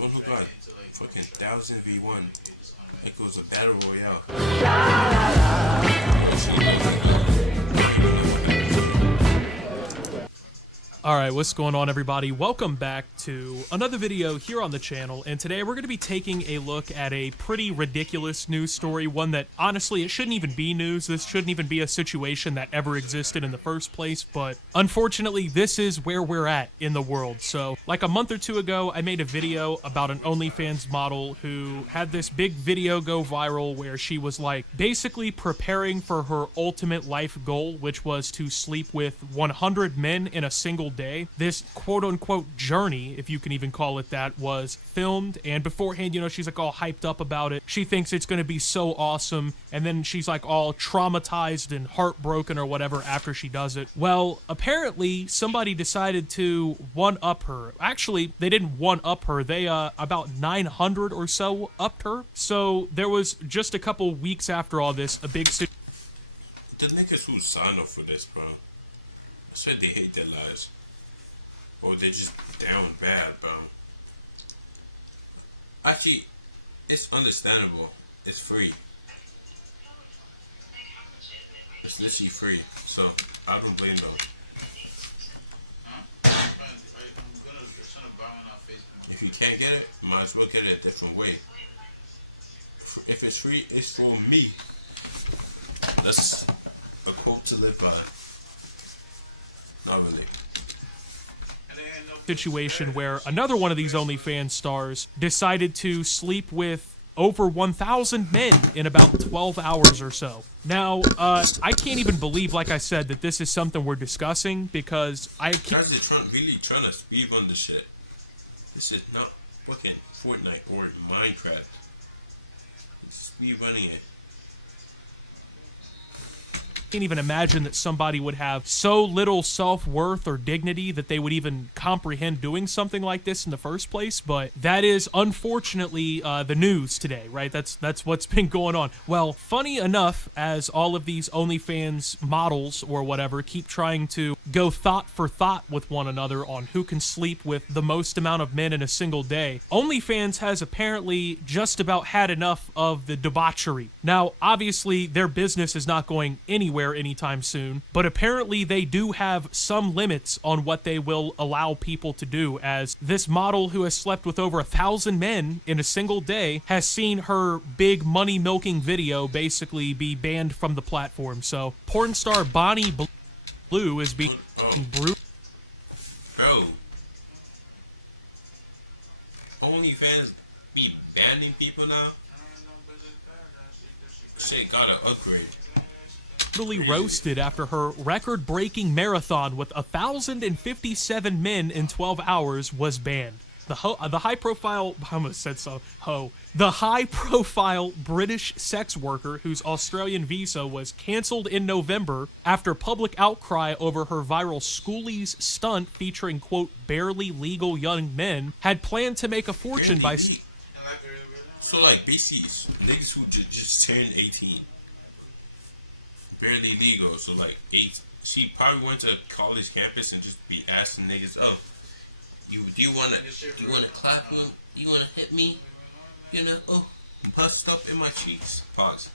The one who got fucking 1000v1. It goes a battle royale. Alright, what's going on, everybody? Welcome back to another video here on the channel, and today we're going to be taking a look at a pretty ridiculous news story, one that, honestly, it shouldn't even be news. This shouldn't even be a situation that ever existed in the first place, but unfortunately, this is where we're at in the world. So, like a month or two ago, I made a video about an OnlyFans model who had this big video go viral where she was, like, basically preparing for her ultimate life goal, which was to sleep with 100 men in a single day. This quote-unquote journey, if you can even call it that, was filmed, and beforehand, you know, she's like all hyped up about it. She thinks it's going to be so awesome, and then she's like all traumatized and heartbroken or whatever after she does it. Well, apparently somebody decided to one-up her. Actually, they didn't one-up her. They about 900 or so upped her. So there was just a couple weeks after all this a big The niggas who signed up for this, bro, I said they hate their lives. Or they're just down bad, bro. Actually, it's understandable. It's free. It's literally free. So, I don't blame them. If you can't get it, might as well get it a different way. If it's free, it's for me. That's a quote to live by. Not really. Situation where another one of these OnlyFans stars decided to sleep with over 1,000 men in about 12 hours or so. Now, I can't even believe, like I said, that this is something we're discussing, because I can't... Guys are really trying to speed run the shit. This is not fucking Fortnite or Minecraft. It's speed running it. Can't even imagine that somebody would have so little self-worth or dignity that they would even comprehend doing something like this in the first place, but that is unfortunately the news today, right? That's what's been going on. Well, funny enough, as all of these OnlyFans models or whatever keep trying to go thought for thought with one another on who can sleep with the most amount of men in a single day, OnlyFans has apparently just about had enough of the debauchery. Now, obviously, their business is not going anywhere anytime soon, but apparently they do have some limits on what they will allow people to do, as this model who has slept with over 1,000 men in a single day has seen her big money milking video basically be banned from the platform. So porn star Bonnie Blue is being brutal. Bro, OnlyFans be banning people now? Shit gotta upgrade. Brutally roasted after her record-breaking marathon with 1,057 men in 12 hours was banned. The high-profile, I almost said so, the high-profile British sex worker whose Australian visa was cancelled in November after public outcry over her viral schoolies stunt featuring, quote, barely legal young men, had planned to make a fortune by... So, like, basically, niggas who just turned 18. Barely legal, so like she probably went to a college campus and just be asking niggas, oh, do you wanna clap me? You wanna hit me? You know, oh, bust up in my cheeks. Pause.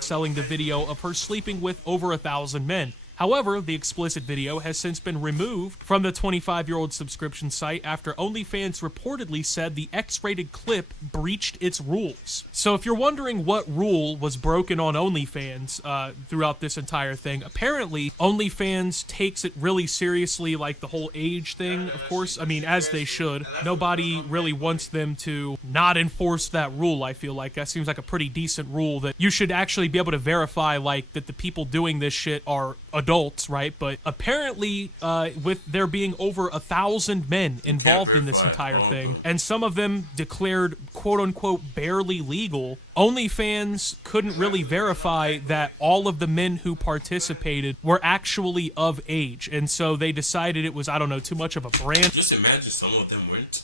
Selling the video of her sleeping with over 1,000 men. However, the explicit video has since been removed from the 25-year-old subscription site after OnlyFans reportedly said the X-rated clip breached its rules. So if you're wondering what rule was broken on OnlyFans throughout this entire thing, apparently OnlyFans takes it really seriously, like the whole age thing, of course. I mean, as they should. Nobody really wants them to not enforce that rule, I feel like. That seems like a pretty decent rule that you should actually be able to verify, like, that the people doing this shit are adults, right? But apparently, with there being over 1,000 men involved in this entire thing, and some of them declared quote-unquote barely legal, OnlyFans couldn't really verify that all of the men who participated were actually of age, and so they decided it was, I don't know, too much of a brand. Just imagine some of them weren't.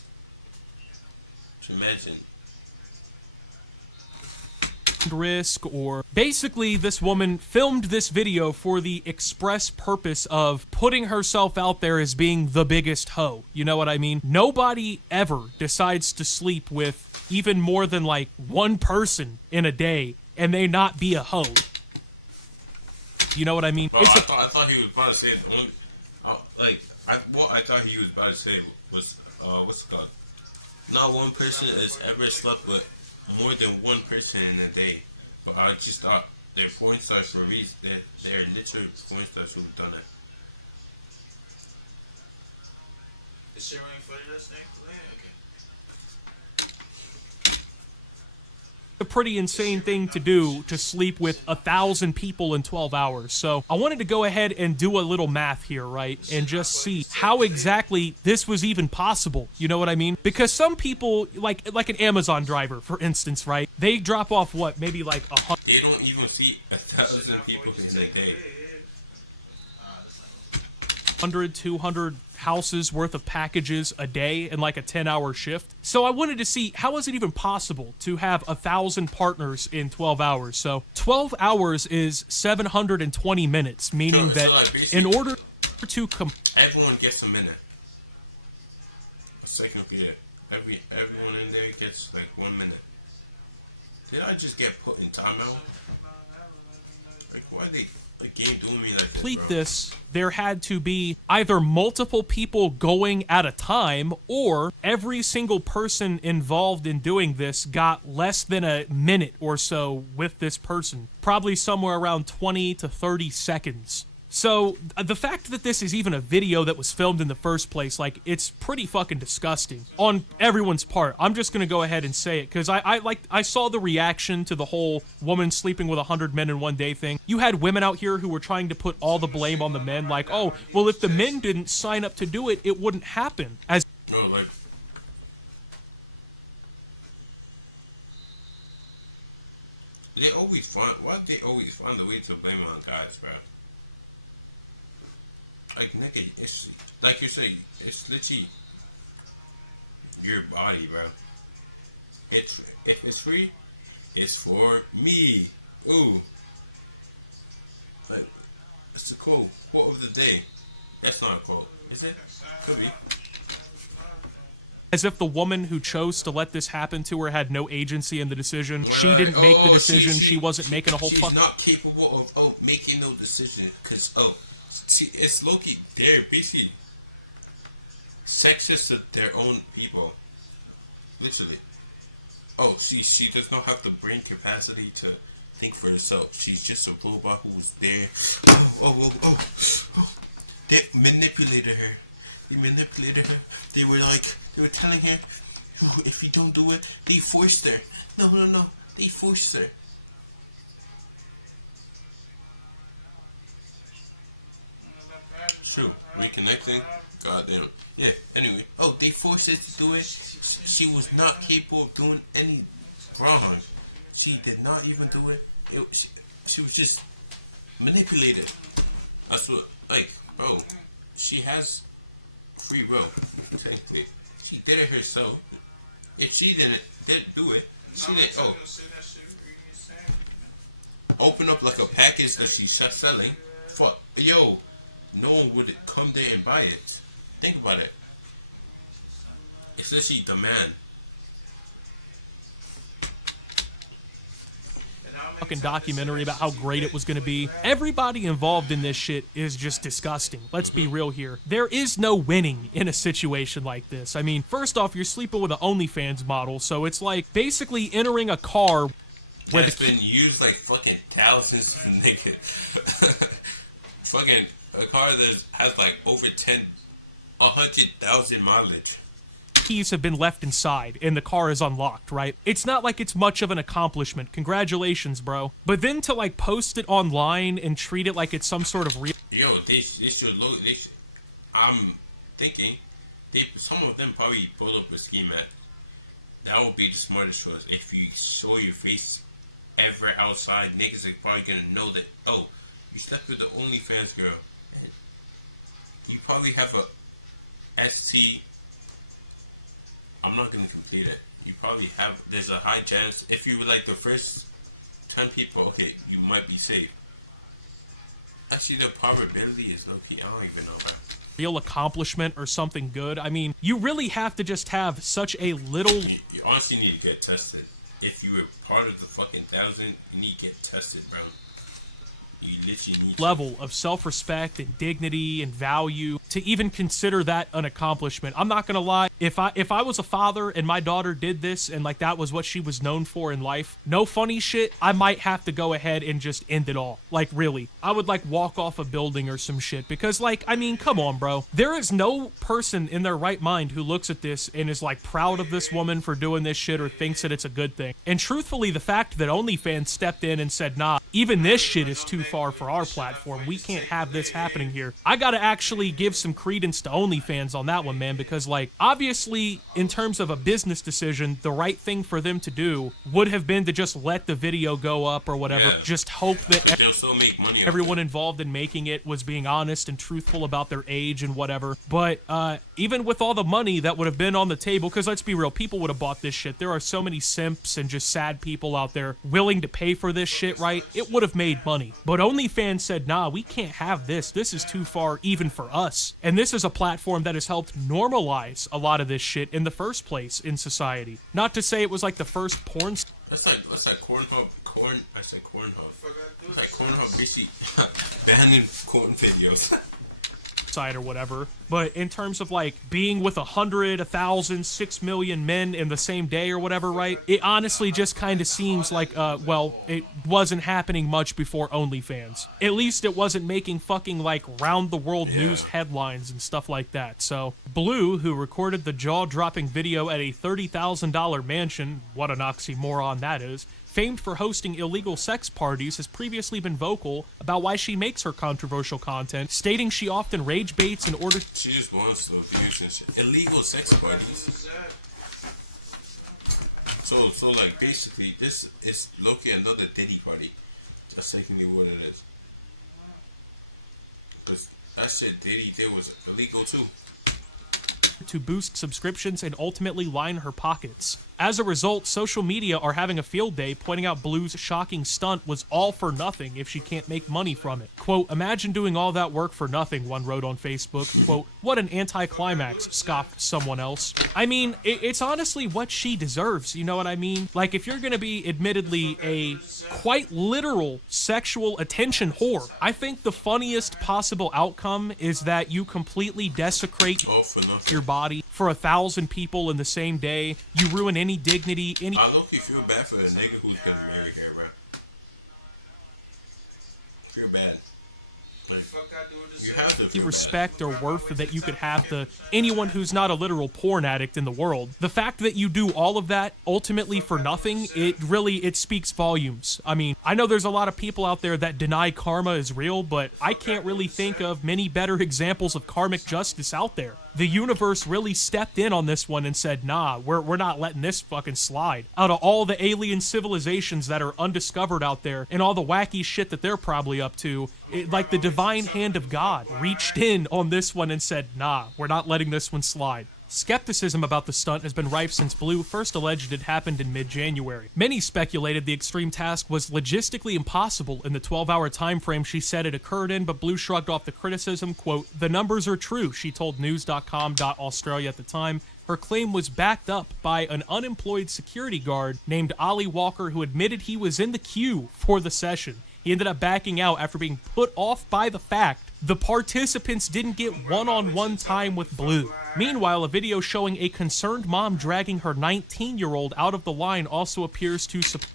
Just imagine. risk, or basically this woman filmed this video for the express purpose of putting herself out there as being the biggest hoe. You know what I mean? Nobody ever decides to sleep with even more than like one person in a day and they not be a hoe. You know what I mean? Bro, I thought he was about to say the only, what I thought he was about to say was what's it called? Not one person has ever slept with more than one person in a day. But I just thought they're porn stars for a reason. They're literally porn stars who've done that. Is she running footage this thing? Okay. A pretty insane thing to do, to sleep with 1,000 people in 12 hours. So I wanted to go ahead and do a little math here, right? And just see how exactly this was even possible. You know what I mean? Because some people, like an Amazon driver, for instance, right? They drop off what? Maybe like 100. They don't even see 1,000 people in a day. 100, 200 houses worth of packages a day in like a 10-hour shift. So I wanted to see, how is it even possible to have 1,000 partners in 12 hours? So 12 hours is 720 minutes, meaning that in order to everyone gets a minute. A second for everyone in there gets like 1 minute. Did I just get put in timeout? Like, why they the game doing me like this, complete bro? this, there had to be either multiple people going at a time, or every single person involved in doing this got less than a minute or so with this person. Probably somewhere around 20 to 30 seconds. So the fact that this is even a video that was filmed in the first place, like, it's pretty fucking disgusting on everyone's part. I'm just gonna go ahead and say it, because I saw the reaction to the whole woman sleeping with 100 men in one day thing. You had women out here who were trying to put all the blame on the men, like, oh, well, if the men didn't sign up to do it, it wouldn't happen. As No, like, why do they always find a way to blame it on guys, bro? Like, nigga, it's like you're saying, it's literally your body, bro. If it's free, it's for me. Ooh, like, that's the quote of the day. That's not a quote, is it? Could be. if the woman who chose to let this happen to her had no agency in the decision. She didn't make the decision. She wasn't making a whole fuck. She's not capable of making no decision, because see, it's Loki. They're basically sexist to their own people. Literally. Oh, she does not have the brain capacity to think for herself. She's just a robot who's there. Oh. They manipulated her. They were telling her, if you don't do it, they forced her. No. They forced her. True. Reconnecting. Goddamn. Yeah. Anyway. Oh, they forced her to do it. She was not capable of doing any wrong. She did not even do it. She was just manipulated. That's what. Like, bro. She has free will. Technically, she did it herself. If she didn't do it, she didn't. Oh. Open up like a package that she's selling. Fuck. Yo. No one would come there and buy it. Think about it. It's literally demand. Fucking documentary about how great it was going to be. Everybody involved in this shit is just disgusting. Let's be real here. There is no winning in a situation like this. I mean, first off, you're sleeping with an OnlyFans model, so it's like basically entering a car where that's been used like fucking thousands of niggas. Fucking a car that has like over 100,000 mileage. Keys have been left inside and the car is unlocked, right? It's not like it's much of an accomplishment. Congratulations, bro. But then to like post it online and treat it like it's some sort of real. Yo, they should look. I'm thinking, some of them probably pulled up a scheme at. That would be the smartest choice. If you show your face ever outside, niggas are probably gonna know that. Oh, you slept with the OnlyFans girl. You probably have a ST. I'm not gonna complete it. You probably have. There's a high chance if you were like the first 10 people, okay, you might be safe. Actually, the probability is low key. I don't even know that. real accomplishment or something good. I mean, you really have to just have such a little You honestly need to get tested. If you were part of the fucking 1,000, you need to get tested, bro. You literally need level of self-respect and dignity and value to even consider that an accomplishment. I'm not gonna lie, if I was a father and my daughter did this and like that was what she was known for in life, no funny shit, I might have to go ahead and just end it all. Like really, I would like walk off a building or some shit because like, I mean, come on, bro. There is no person in their right mind who looks at this and is like proud of this woman for doing this shit or thinks that it's a good thing. And truthfully, the fact that OnlyFans stepped in and said, nah, even this shit is too far for our platform. We can't have this happening here. I gotta actually give some credence to OnlyFans on that one, man, because like obviously in terms of a business decision, the right thing for them to do would have been to just let the video go up or whatever. Yeah. Just hope that they'll still make money. everyone involved in making it was being honest and truthful about their age and whatever. But even with all the money that would have been on the table, because let's be real, people would have bought this shit. There are so many simps and just sad people out there willing to pay for this shit, right? It would have made money. But OnlyFans said, nah, we can't have this. This is too far even for us. And this is a platform that has helped normalize a lot of this shit in the first place in society. Not to say it was like the first porn That's like Cornhub. I said Cornhub. It's like Cornhub basically banning corn videos. side or whatever, but in terms of like being with 100, 1,000, 6 million men in the same day or whatever, right? It honestly just kind of seems like, well, it wasn't happening much before OnlyFans. At least it wasn't making fucking like round the world news headlines and stuff like that. So Blue, who recorded the jaw-dropping video at a $30,000 mansion, what an oxymoron that is, famed for hosting illegal sex parties, has previously been vocal about why she makes her controversial content, stating she often rage baits in order She just wants to abuse and shit. Illegal sex parties. So like basically this is low-key another Diddy party. That's technically what it is. Cause that shit Diddy did was illegal too. to boost subscriptions and ultimately line her pockets. As a result, social media are having a field day, pointing out Blue's shocking stunt was all for nothing if she can't make money from it. Quote, imagine doing all that work for nothing, one wrote on Facebook. Quote, what an anticlimax, scoffed someone else. I mean, it's honestly what she deserves, you know what I mean? Like, if you're gonna be admittedly a quite literal sexual attention whore, I think the funniest possible outcome is that you completely desecrate All for nothing. your body for 1,000 people in the same day. You ruin any dignity, any I low-key feel bad for the nigga who's gonna marry her, bro. Feel bad. Like, you have to feel respect or worth that you could have to anyone who's not a literal porn addict in the world. The fact that you do all of that ultimately for nothing, it speaks volumes. I mean, I know there's a lot of people out there that deny karma is real, but I can't really think of many better examples of karmic justice out there. The universe really stepped in on this one and said, nah, we're not letting this fucking slide. Out of all the alien civilizations that are undiscovered out there and all the wacky shit that they're probably up to, like the divine hand of God reached in on this one and said, nah, we're not letting this one slide. Skepticism about the stunt has been rife since Blue first alleged it happened in mid-January. Many speculated the extreme task was logistically impossible in the 12-hour time frame she said it occurred in, but Blue shrugged off the criticism, quote, the numbers are true, she told news.com.australia at the time. Her claim was backed up by an unemployed security guard named Ollie Walker who admitted he was in the queue for the session. He ended up backing out after being put off by the fact the participants didn't get one-on-one time with Blue. Meanwhile, a video showing a concerned mom dragging her 19-year-old out of the line also appears to support.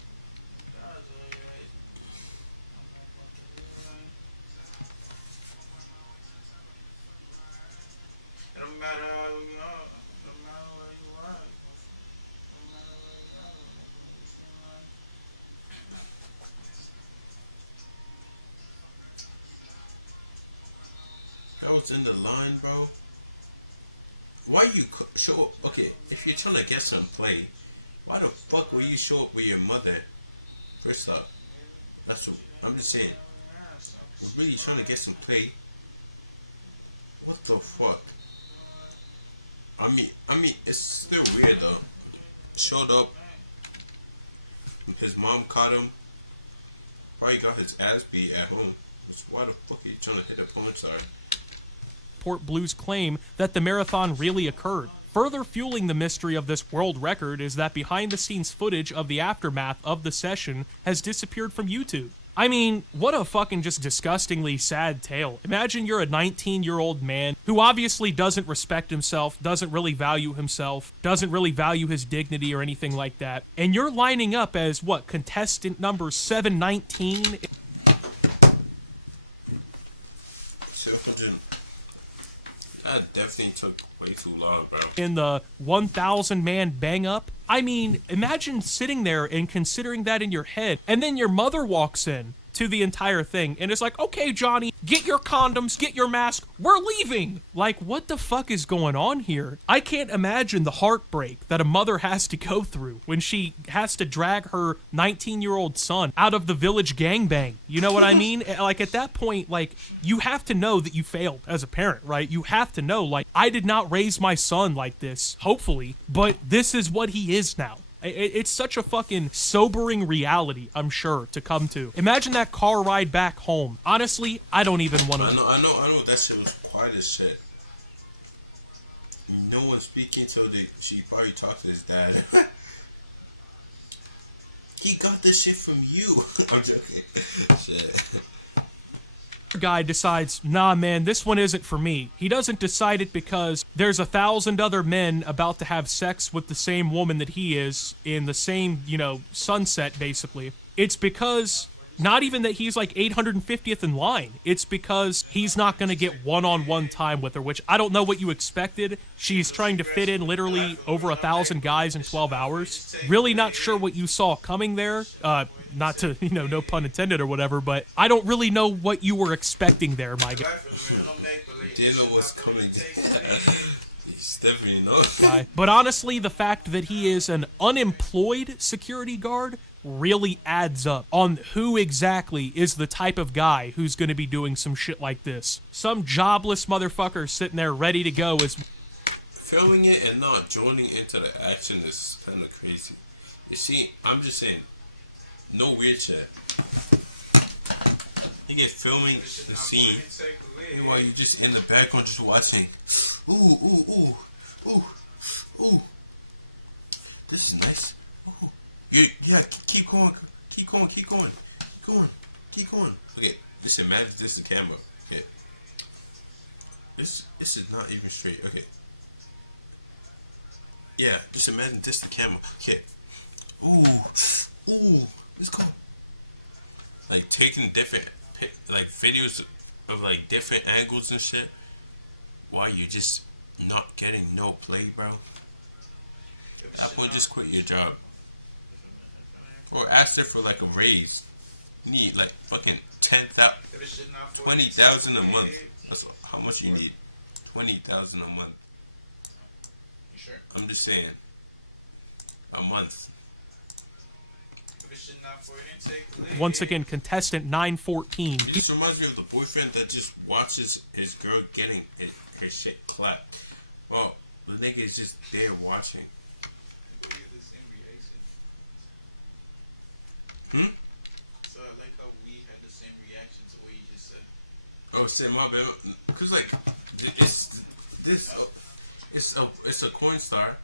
That was in the line, bro. Why you show up? Okay, if you're trying to get some play, why the fuck will you show up with your mother? First up, that's what I'm just saying. We're really trying to get some play. What the fuck? I mean, it's still weird though. Showed up. His mom caught him. Probably got his ass beat at home. Why the fuck are you trying to hit a porn star? Port Blues claim that the marathon really occurred. Further fueling the mystery of this world record is that behind-the-scenes footage of the aftermath of the session has disappeared from YouTube. I mean, what a fucking just disgustingly sad tale. Imagine you're a 19-year-old man who obviously doesn't respect himself, doesn't really value himself, doesn't really value his dignity or anything like that, and you're lining up as, what, contestant number 719? That definitely took way too long, bro. In the 1,000-man bang-up? I mean, imagine sitting there and considering that in your head, and then your mother walks in to the entire thing, and it's like, okay, Johnny, get your condoms, get your mask, we're leaving! Like, what the fuck is going on here? I can't imagine the heartbreak that a mother has to go through when she has to drag her 19-year-old son out of the village gangbang. You know what I mean? Like, at that point, like, you have to know that you failed as a parent, right? You have to know, like, I did not raise my son like this, hopefully, but this is what he is now. It's such a fucking sobering reality, I'm sure, to come to. Imagine that car ride back home. Honestly, I don't even want to. I know. That shit was quiet as shit. No one speaking till she probably talked to his dad. He got this shit from you. I'm joking. Shit. Guy decides, nah man, this one isn't for me. He doesn't decide it because there's 1,000 other men about to have sex with the same woman that he is in the same, you know, sunset basically. It's because not even that he's like 850th in line. It's because he's not gonna get one-on-one time with her, which I don't know what you expected. She's trying to fit in literally over 1,000 guys in 12 hours. Really not sure what you saw coming there. Not to, you know, no pun intended or whatever, but I don't really know what you were expecting there, my guy. Dino was coming. He's definitely not. But honestly, the fact that he is an unemployed security guard really adds up on who exactly is the type of guy who's going to be doing some shit like this. Some jobless motherfucker sitting there ready to go is... Filming it and not joining into the action is kind of crazy. You see, I'm just saying, no weird shit. You get filming the scene, meanwhile you're just in the background just watching. Ooh, ooh, ooh, ooh, ooh. This is nice. Ooh. Yeah, keep going, keep going, keep going, keep going, keep going. Okay, just imagine this is the camera. Okay, this is not even straight. Okay, yeah, just imagine this the camera. Okay, ooh, let's go. Like taking different like videos of like different angles and shit. Why you just not getting no play, bro? That boy just quit your job. Or ask her for like a raise. You need like fucking 10,000, 20,000 a month. That's how much you need. 20,000 a month. You sure? I'm just saying. A month. Once again, contestant 914. It just reminds me of the boyfriend that just watches his girl getting his shit clapped. Well, the nigga is just there watching. Hmm? So I like how we had the same reaction to what you just said. Oh shit, my bad. Cause like it's a corn star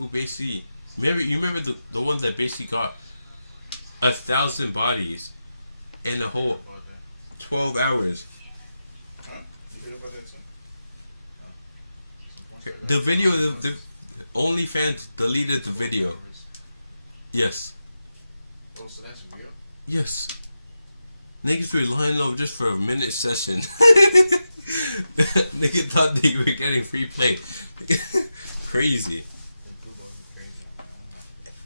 who basically you remember the one that basically got 1,000 bodies in the whole 12 hours. Huh? You heard about that too? The video, the OnlyFans deleted the video. Yes. Oh, so that's real? Yes. Niggas were lining up just for a minute session. Niggas thought they were getting free play. Crazy.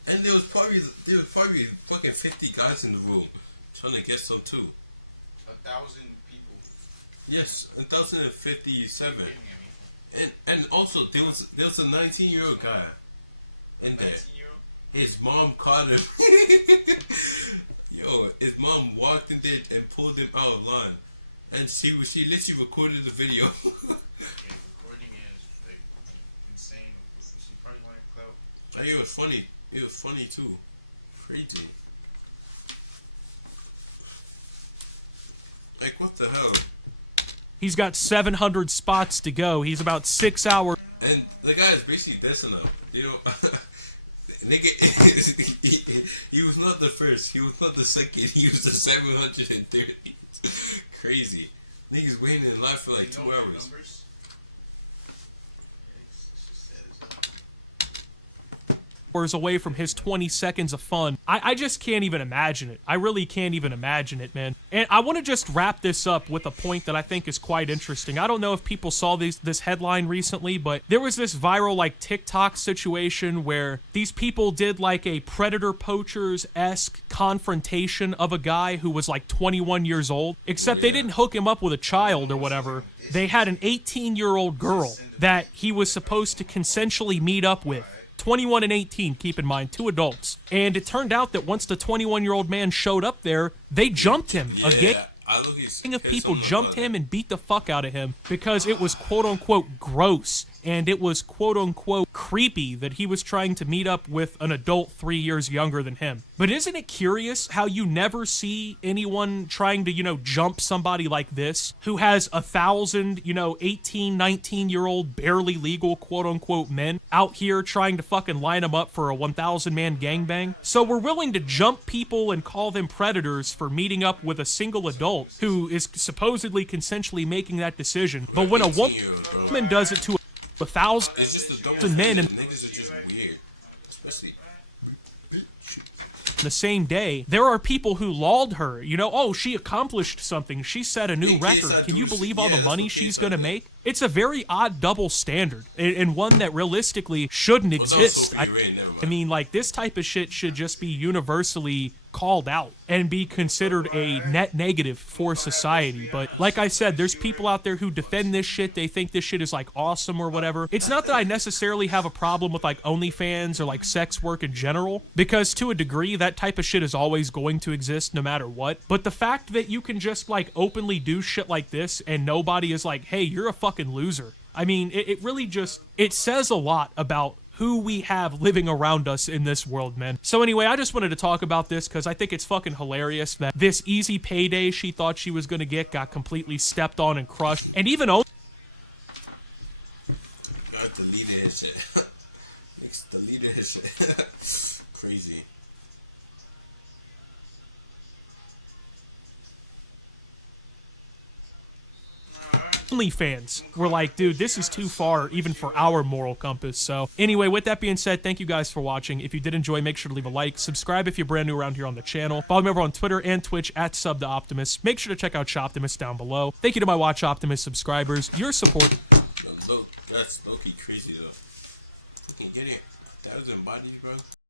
And there was probably fucking 50 guys in the room trying to get some too. 1,000 people. Yes, 1,057. And also there was a 19-year-old guy in there. His mom caught him. Yo, his mom walked in there and pulled him out of line. And she literally recorded the video. Recording is like insane. She probably wanted clout. It was funny. It was funny too. Crazy. Like, what the hell? He's got 700 spots to go. He's about 6 hours. And the guy is basically dissing him. You know, nigga, he was not the first. He was not the second. He was the 730. Crazy. Niggas waiting in line for like 2 hours. Away from his 20 seconds of fun. I just can't even imagine it. I really can't even imagine it, man. And I want to just wrap this up with a point that I think is quite interesting. I don't know if people saw this headline recently, but there was this viral like TikTok situation where these people did like a predator poachers-esque confrontation of a guy who was like 21 years old, except they didn't hook him up with a child or whatever. They had an 18-year-old girl that he was supposed to consensually meet up with. 21 and 18, keep in mind, 2 adults. And it turned out that once the 21-year-old man showed up there, they jumped him. Yeah, A gang of people jumped him and beat the fuck out of him because it was quote-unquote gross and it was quote-unquote creepy that he was trying to meet up with an adult 3 years younger than him. But isn't it curious how you never see anyone trying to, jump somebody like this who has 1,000, 18, 19-year-old barely legal quote-unquote men out here trying to fucking line them up for a 1,000-man gangbang? So we're willing to jump people and call them predators for meeting up with a single adult who is supposedly consensually making that decision. But when a woman does it to 1,000 men and niggas are just weird, especially the same day, there are people who laud her. Oh, she accomplished something. She set a new record. Can you believe all the money she's gonna make? It's a very odd double standard, and one that realistically shouldn't exist. I mean, like, this type of shit should just be universally called out and be considered a net negative for society. But like I said, there's people out there who defend this shit. They think this shit is like awesome or whatever. It's not that I necessarily have a problem with like OnlyFans or like sex work in general, because to a degree that type of shit is always going to exist no matter what. But the fact that you can just like openly do shit like this and nobody is like, hey, you're a fucking loser. I mean, it really just, it says a lot about who we have living around us in this world, man. So anyway, I just wanted to talk about this because I think it's fucking hilarious that this easy payday she thought she was gonna get got completely stepped on and crushed. And even God deleted his shit. Nick's deleted his shit. Crazy. OnlyFans were like, dude, this is too far even for our moral compass. So anyway, with that being said, thank you guys for watching. If you did enjoy, make sure to leave a like, subscribe if you're brand new around here on the channel, follow me over on Twitter and Twitch at SubTheOptimus. Make sure to check out Shoptimus down below. Thank you to my Watch Optimus subscribers. Your support. That's low-key crazy though. You can get it 1,000 bodies, bro.